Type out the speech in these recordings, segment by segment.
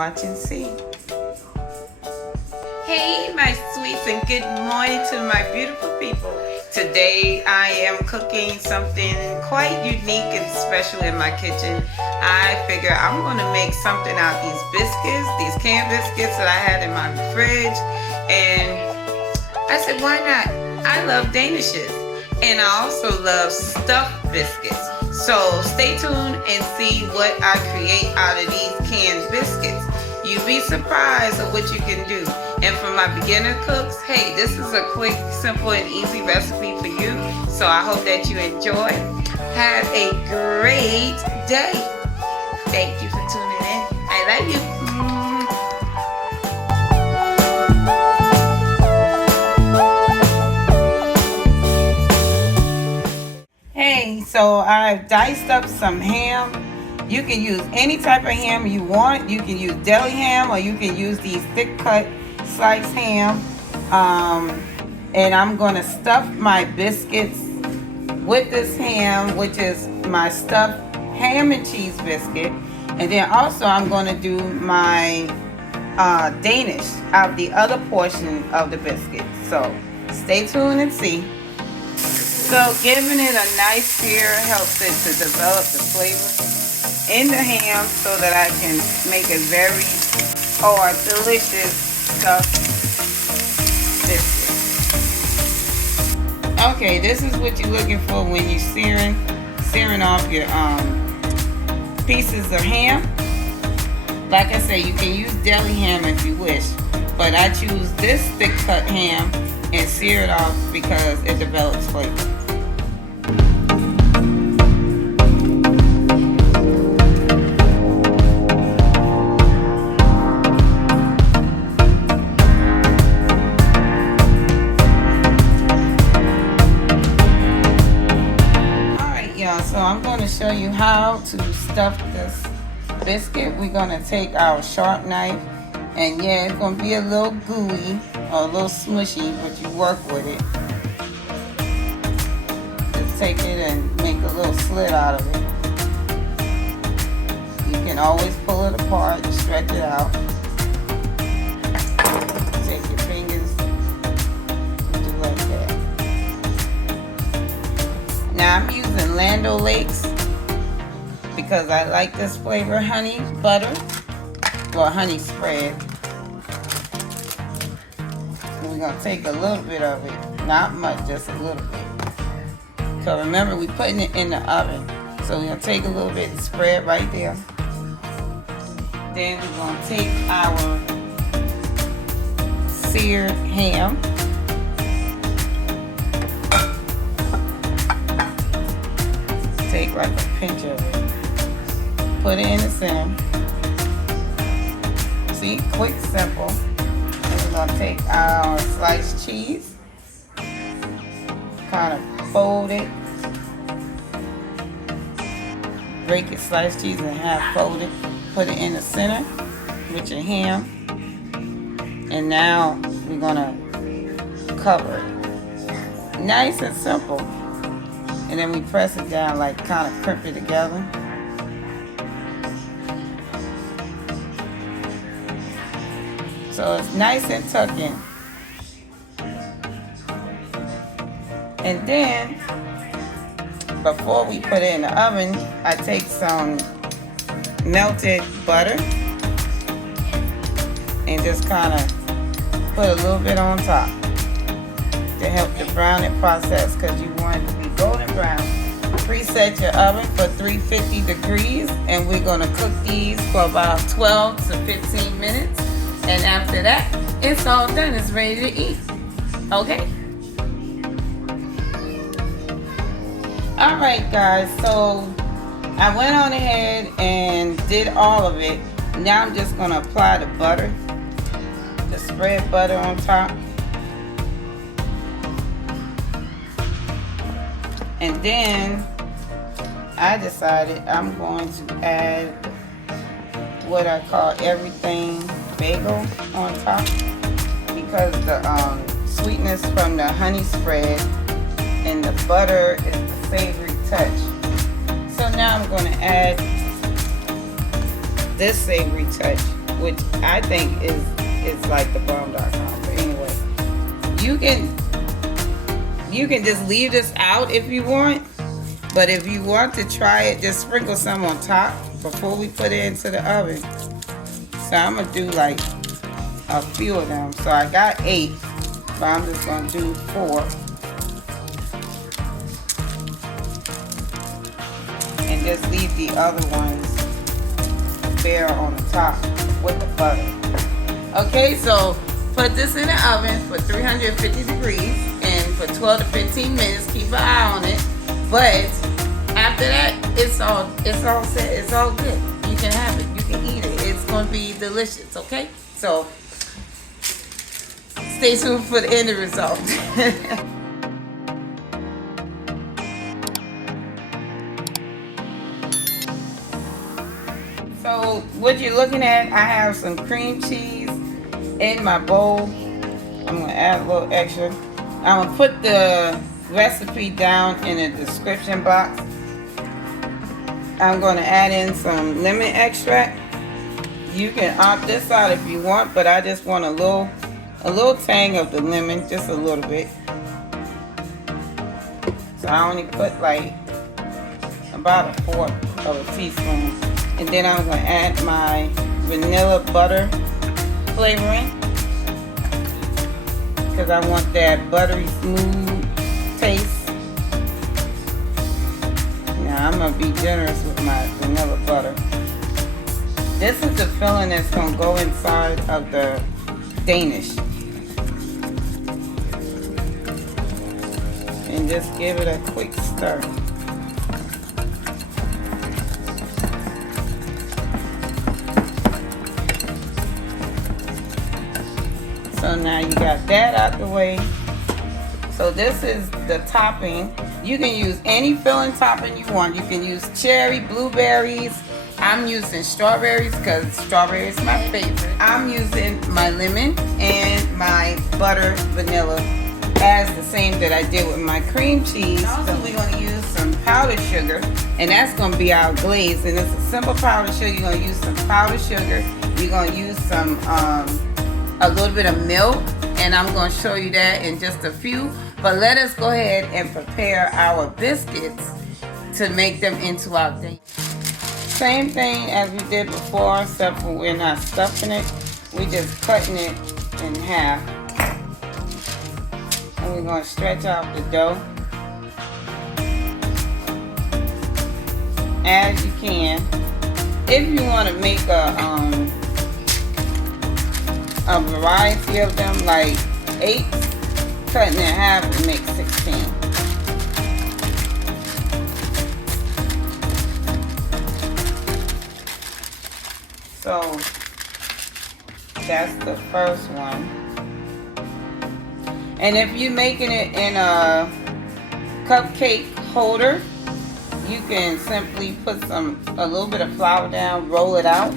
watch and see. Hey my sweets, and good morning to my beautiful people. Today I am cooking something quite unique and special in my kitchen. I figure I'm going to make something out of these biscuits, these canned biscuits that I had in my fridge. And I said, why not? I love Danishes, and I also love stuffed biscuits. So stay tuned and see what I create out of these canned biscuits. You'd be surprised at what you can do. And for my beginner cooks, hey, this is a quick, simple, and easy recipe for you. So I hope that you enjoy. Have a great day. Thank you for tuning in. I love you. Hey, so I've diced up some ham. You can use any type of ham you want. You can use deli ham, or you can use these thick cut sliced ham. And I'm going to stuff my biscuits with this ham, which is my stuffed ham and cheese biscuit. And then also I'm going to do my Danish out of the other portion of the biscuit. So stay tuned and see. So giving it a nice sear helps it to develop the flavor in the ham so that I can make a very delicious stuffed biscuit. Okay, this is what you're looking for when you're searing off your pieces of ham. Like I said, you can use deli ham if you wish, but I choose this thick cut ham and sear it off because it develops flavor. So I'm going to show you how to stuff this biscuit. We're going to take our sharp knife, and yeah, it's going to be a little gooey or a little smushy, but you work with it. Just take it and make a little slit out of it. You can always pull it apart and stretch it out. Take your fingers and do like that. Now I'm using Land O'Lakes because I like this flavor, honey butter or honey spread. And we're going to take a little bit of it, not much, just a little bit. So remember, we're putting it in the oven. So we're going to take a little bit and spread right there. Then we're going to take our seared ham. Take like a pinch of it, put it in the center. See, quick, simple. And we're gonna take our sliced cheese, kind of fold it, break your sliced cheese in half, fold it, put it in the center with your ham, and now we're gonna cover it. Nice and simple. And then we press it down, like kind of crimp it together. So it's nice and tucked in. And then, before we put it in the oven, I take some melted butter and just kind of put a little bit on top to help the browning process, because you want it to be golden brown. Preset your oven for 350 degrees, and we're going to cook these for about 12 to 15 minutes. And after that, it's all done. It's ready to eat. Okay? Alright guys, so I went on ahead and did all of it. Now I'm just going to apply the butter. Just spread butter on top. And then I decided I'm going to add what I call everything bagel on top, because the sweetness from the honey spread and the butter is the savory touch. So now I'm going to add this savory touch which I think is like the bomb.com. But anyway, you can just leave this out if you want, but if you want to try it, just sprinkle some on top before we put it into the oven. So I'm gonna do like a few of them. So I got 8, but I'm just gonna do 4. And just leave the other ones bare on the top with the butter. Okay, so put this in the oven for 350 degrees and for 12 to 15 minutes. Keep an eye on it. But after that, it's all set. It's all good. You can have it. You can eat it. It's gonna be delicious. Okay, so stay tuned for the end result. So what you're looking at, I have some cream cheese in my bowl. I'm gonna add a little extra. I'm gonna put the recipe down in the description box. I'm gonna add in some lemon extract. You can opt this out if you want, but I just want a little tang of the lemon, just a little bit. So I only put like about 1/4 of a teaspoon. And then I'm going to add my vanilla butter flavoring, because I want that buttery smooth taste. Now I'm going to be generous with my vanilla butter. This is the filling that's going to go inside of the Danish. And just give it a quick stir. So now you got that out the way. So this is the topping. You can use any filling topping you want. You can use cherry, blueberries. I'm using strawberries because strawberries is my favorite. I'm using my lemon and my butter vanilla as the same that I did with my cream cheese. Also, we're going to use some powdered sugar, and that's going to be our glaze. And it's a simple powdered sugar. You're going to use some powdered sugar. You're going to use some a little bit of milk, and I'm going to show you that in just a few. But let us go ahead and prepare our biscuits to make them into our thing. Same thing as we did before, except for we're not stuffing it. We're just cutting it in half. And we're going to stretch out the dough as you can. If you want to make a variety of them, like 8, cutting in half and make 16. So that's the first one. And if you're making it in a cupcake holder, you can simply put a little bit of flour down, roll it out,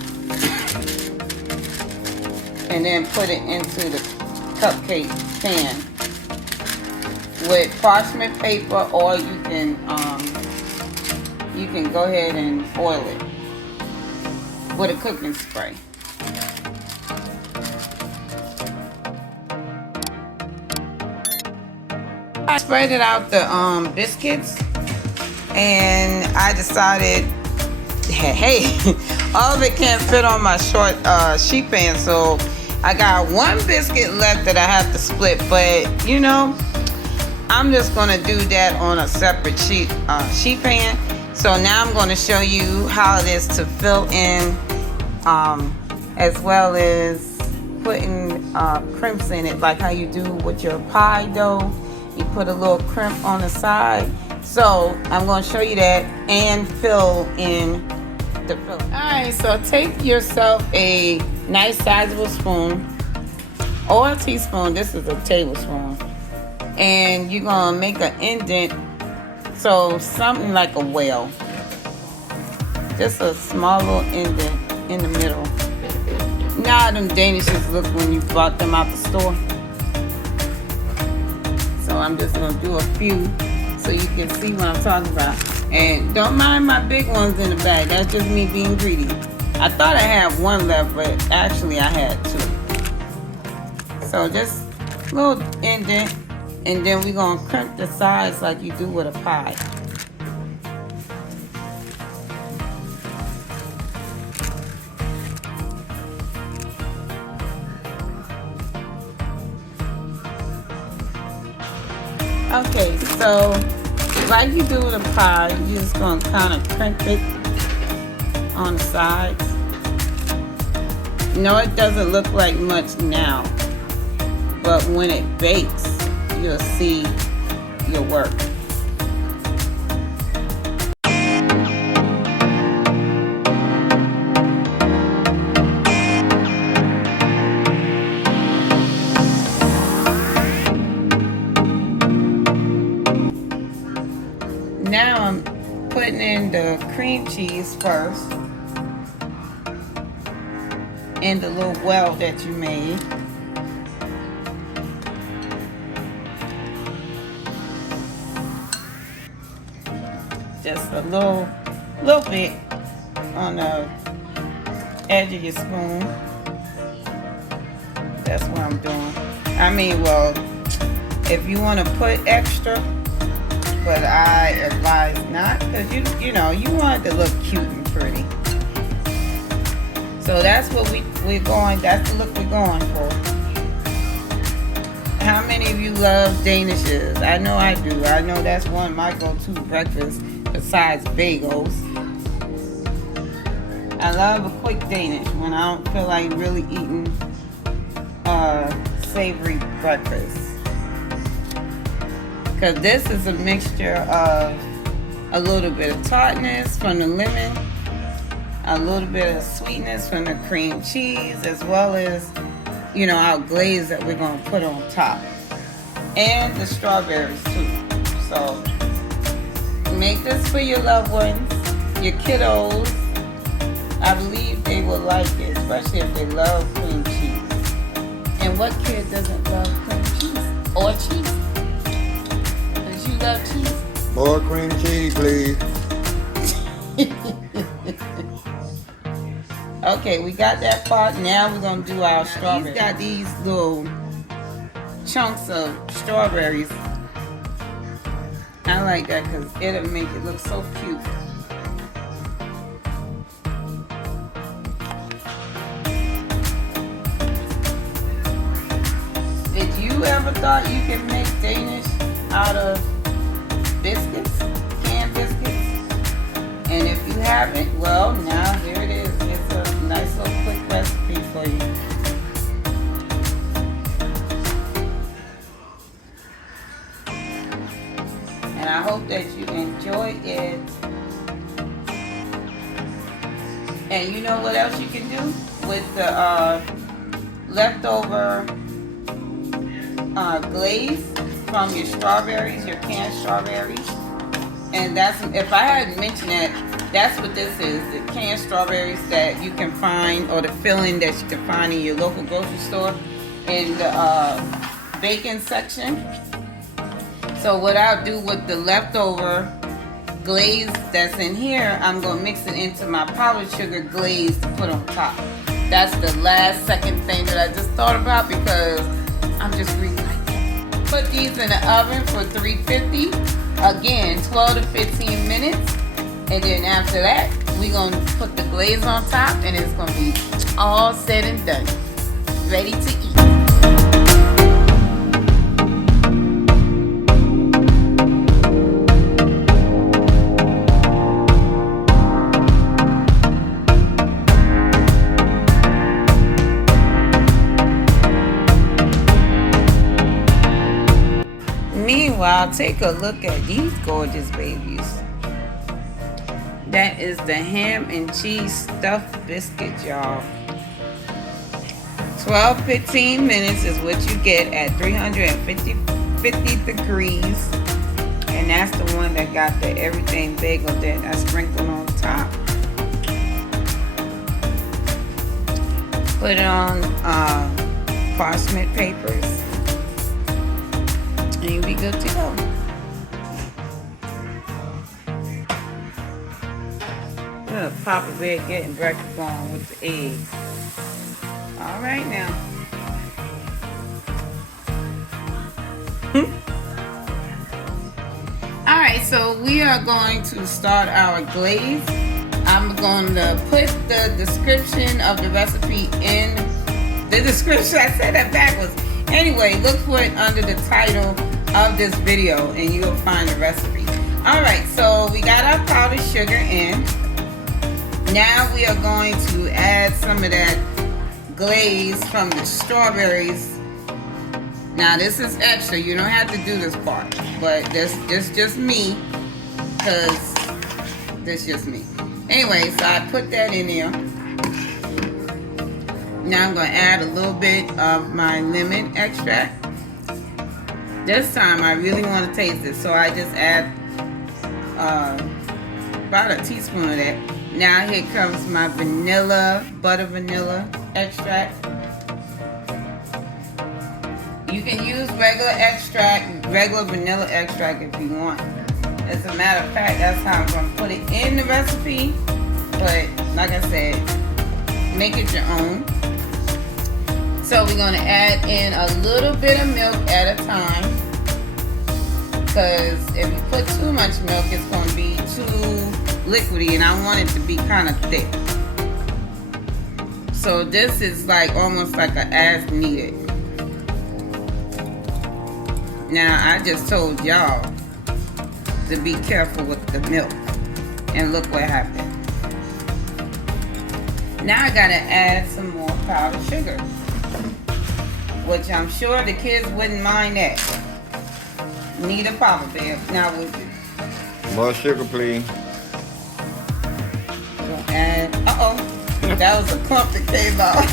and then put it into the cupcake pan with parchment paper, or you can go ahead and oil it with a cooking spray. I spreaded out the biscuits, and I decided, hey, all of it can't fit on my short sheet pan, so I got one biscuit left that I have to split, but you know, I'm just gonna do that on a separate sheet pan. So now I'm gonna show you how it is to fill in, as well as putting crimps in it, like how you do with your pie dough. You put a little crimp on the side. So I'm gonna show you that and fill in the filling. Alright, so take yourself a nice sizable spoon or a teaspoon. This is a tablespoon. And you're gonna make an indent, so something like a whale. Just a small little indent in the middle. Now how them Danishes look when you bought them out the store. So I'm just gonna do a few so you can see what I'm talking about. And don't mind my big ones in the bag. That's just me being greedy. I thought I had one left, but actually I had two. So just a little indent, and then we're gonna crimp the sides like you do with a pie. Okay, so like you do with a pie, you're just gonna kind of crimp it on the sides. No, it doesn't look like much now, but when it bakes, you'll see your work. Now I'm putting in the cream cheese first in the little well that you made. Just a little bit on the edge of your spoon. That's what I'm doing. I mean, well, if you want to put extra, but I advise not, because you know you want it to look cute and pretty. So that's what we're going. That's the look we're going for. How many of you love Danishes? I know I do. I know that's one of my go-to breakfasts besides bagels. I love a quick Danish when I don't feel like really eating savory breakfast. Because this is a mixture of a little bit of tartness from the lemon, a little bit of sweetness from the cream cheese, as well as, you know, our glaze that we're going to put on top. And the strawberries too. So make this for your loved ones, your kiddos. I believe they will like it, especially if they love cream cheese. And what kid doesn't love cream cheese or cheese? Because you love cheese. More cream cheese, please. Okay, we got that part. Now we're going to do our strawberries. He's got these little chunks of strawberries. I like that because it'll make it look so cute. Did you ever thought you could make Danish out of biscuits, canned biscuits? And if you haven't, well, now here it is. It's a nice little quick recipe for you. And I hope that you enjoy it. And you know what else you can do with the leftover glaze from your strawberries, your canned strawberries. And that's, if I hadn't mentioned that, that's what this is, the canned strawberries that you can find, or the filling that you can find in your local grocery store in the bacon section. So what I'll do with the leftover glaze that's in here, I'm going to mix it into my powdered sugar glaze to put on top. That's the last second thing that I just thought about because I'm just really like that. Put these in the oven for 350. Again, 12 to 15 minutes. And then after that, we're going to put the glaze on top and it's going to be all said and done. Ready to eat. Meanwhile, take a look at these gorgeous babies. That is the ham and cheese stuffed biscuit, y'all. 12-15 minutes is what you get at 350 degrees. And that's the one that got the everything bagel that I sprinkled on top. Put it on parchment papers. And you'll be good to go. Good Papa Bear getting breakfast on with the eggs. All right now. All right, so we are going to start our glaze. I'm going to put the description of the recipe in the description. I said that backwards. Anyway, look for it under the title of this video and you'll find the recipe. All right, so we got our powdered sugar in. Now we are going to add some of that glaze from the strawberries. Now this is extra. You don't have to do this part, but this just me, because this just me. Anyway, so I put that in there. Now I'm going to add a little bit of my lemon extract. This time I really want to taste it, so I just add about a teaspoon of that. Now here comes my butter vanilla extract. You can use regular vanilla extract if you want. As a matter of fact, that's how I'm going to put it in the recipe. But like I said, make it your own. So we're going to add in a little bit of milk at a time. Because if you put too much milk, it's going to be too liquidy. And I want it to be kind of thick. So this is like almost like an as needed. Now I just told y'all to be careful with the milk. And look what happened. Now I gotta add some more powdered sugar, which I'm sure the kids wouldn't mind that. Need a Papa Bear. Now would you? More sugar, please. Gonna add. That was a clump that came out.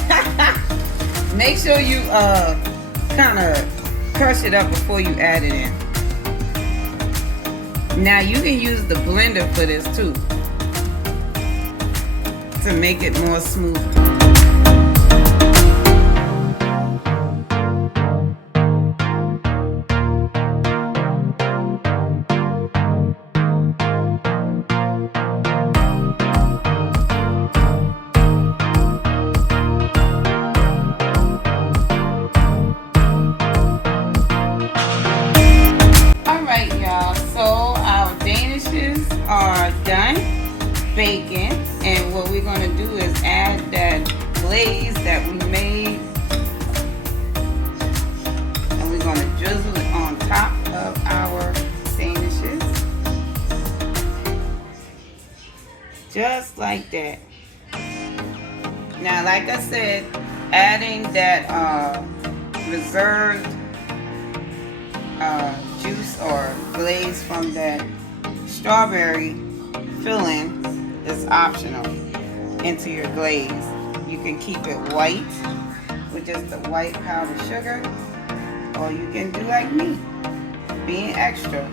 Make sure you kind of crush it up before you add it in. Now you can use the blender for this too, to make it more smooth. Are done baking, and what we're going to do is add that glaze that we made, and we're going to drizzle it on top of our danishes, just like that. Now like I said, adding that reserved juice or glaze from that strawberry filling is optional into your glaze. You can keep it white with just the white powdered sugar, or you can do like me, being extra.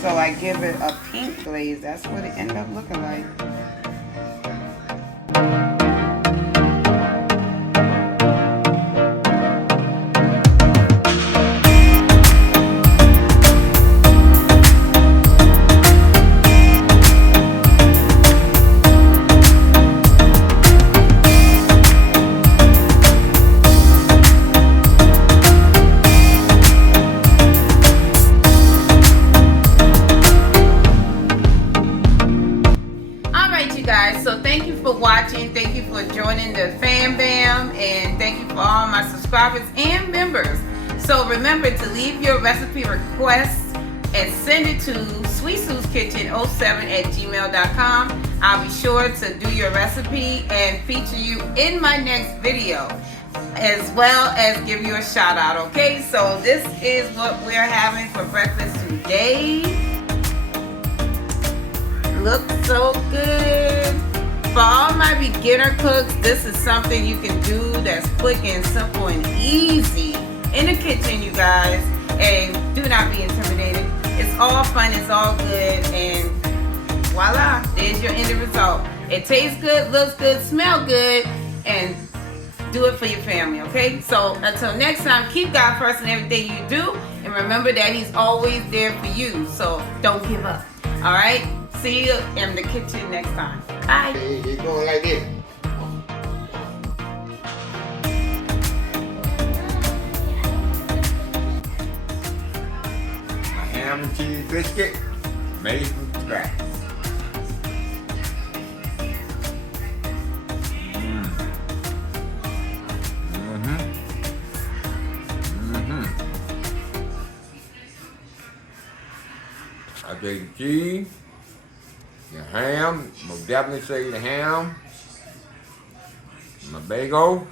So I give it a pink glaze. That's what it ended up looking like. So thank you for watching, thank you for joining the Fam Bam, and thank you for all my subscribers and members. So remember to leave your recipe requests and send it to sweetsuskitchen07@gmail.com. I'll be sure to do your recipe and feature you in my next video, as well as give you a shout out. Okay, so this is what we're having for breakfast today. Looks so good. For all my beginner cooks, this is something you can do that's quick and simple and easy in the kitchen, you guys. And do not be intimidated. It's all fun, it's all good, and voila, there's your end result. It tastes good, looks good, smells good, and do it for your family, okay? So until next time, keep God first in everything you do, and remember that He's always there for you. So don't give up, all right? See you in the kitchen next time. Bye. It's going like this. My ham and cheese biscuit made from scratch. I take the cheese, the ham, most definitely say the ham, my bagel,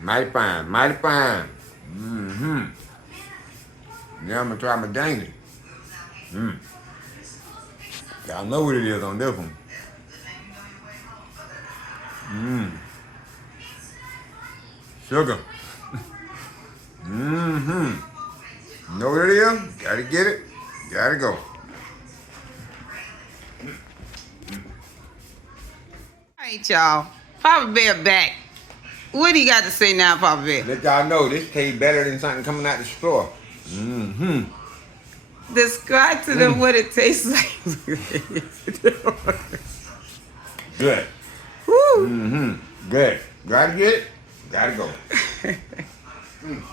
mighty fine, mighty fine. Now I'm gonna try my dangy. Y'all know what it is on this one. Sugar. Know what it is? Gotta get it. Gotta go. Alright, y'all. Papa Bear back. What do you got to say now, Papa Bear? Let y'all know this tastes better than something coming out the store. Describe to them what it tastes like. Good. Woo. Good. Gotta get it. Gotta go.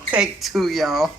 Take two, y'all.